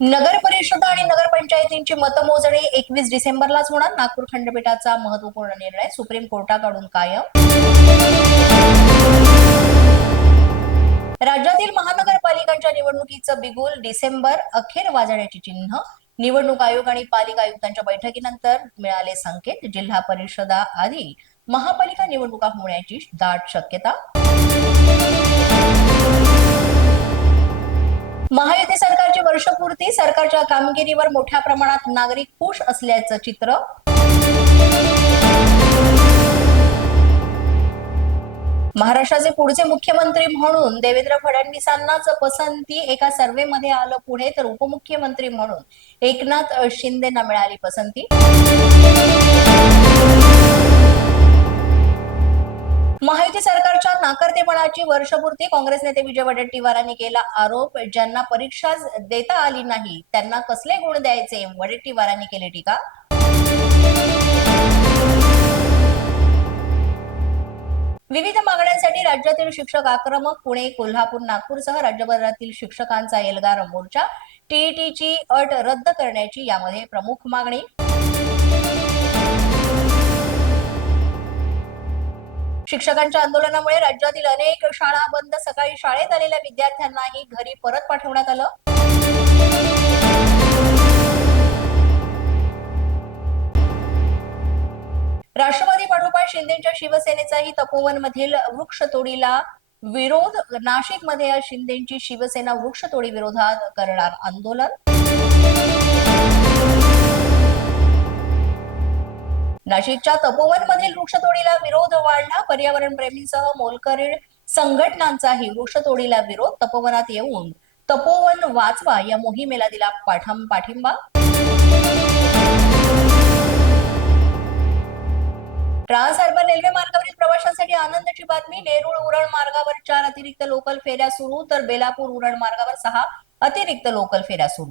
नगर परिषद आणि नगरपंचायतींची मतमोजणी एकवीस डिसेंबरलाच होणार. नागपूर खंडपीठाचा महत्त्वपूर्ण निर्णय सुप्रीम कोर्टाकडून कायम. राज्यातील महानगरपालिकांच्या निवडणुकीचं बिगुल डिसेंबर अखेर वाजण्याची चिन्ह. निवडणूक आयोग आणि पालिका आयुक्तांच्या बैठकीनंतर मिळाले संकेत. जिल्हा परिषदा आधी महापालिका निवडणुका होण्याची दाट शक्यता. वर्षपूर्ती सरकारच्या कामगिरीवर मोठ्या प्रमाणात नागरिक खुश असल्याचं चित्र. महाराष्ट्राचे पुढचे मुख्यमंत्री म्हणून देवेंद्र फडणवीसांनाच पसंती एका सर्व्हेमध्ये आलं पुढे तर उपमुख्यमंत्री म्हणून एकनाथ शिंदेना मिळाली पसंती. नाकर्तेपणाची वर्षपूर्ती काँग्रेस नेते विजय वडेट्टीवारांनी केला आरोप ज्यांना परीक्षा देता आली नाही त्यांना कसले गुण द्यायचे? वडेट्टीवारांनी केली टीका. विविध मागण्यांसाठी राज्यातील शिक्षक आक्रमक पुणे कोल्हापूर नागपूरसह राज्यभरातील शिक्षकांचा एल्गार मोर्चा टीईटीची अट रद्द करण्याची यामध्ये प्रमुख मागणी. शिक्षकांच्या आंदोलनामुळे राज्यातील अनेक शाळा बंद. सकाळी शाळेत आलेल्या विद्यार्थ्यांनाही घरी परत पाठवण्यात आलं. राष्ट्रवादी पाठोपाठ शिंदेच्या शिवसेनेचाही तपोवन मधील वृक्षतोडीला विरोध. नाशिकमध्ये आज शिंदेची शिवसेना वृक्षतोडी विरोधात करणार आंदोलन. नाशिकच्या तपोवन मधील वृक्षतोडीला विरोध वाढला. पर्यावरण प्रेमींसह मोलकरीण संघटनांचाही वृक्षतोडीला विरोध तपोवनात येऊन तपोवन वाचवा या मोहिमेला दिला पाठम पाठिंबा. ट्रान्स हार्बर रेल्वे मार्गावरील प्रवाशांसाठी आनंदाची बातमी नेरुळ उरण मार्गावर चार अतिरिक्त लोकल फेऱ्या सुरू तर बेलापूर उरण मार्गावर सहा अतिरिक्त लोकल फेऱ्या सुरू.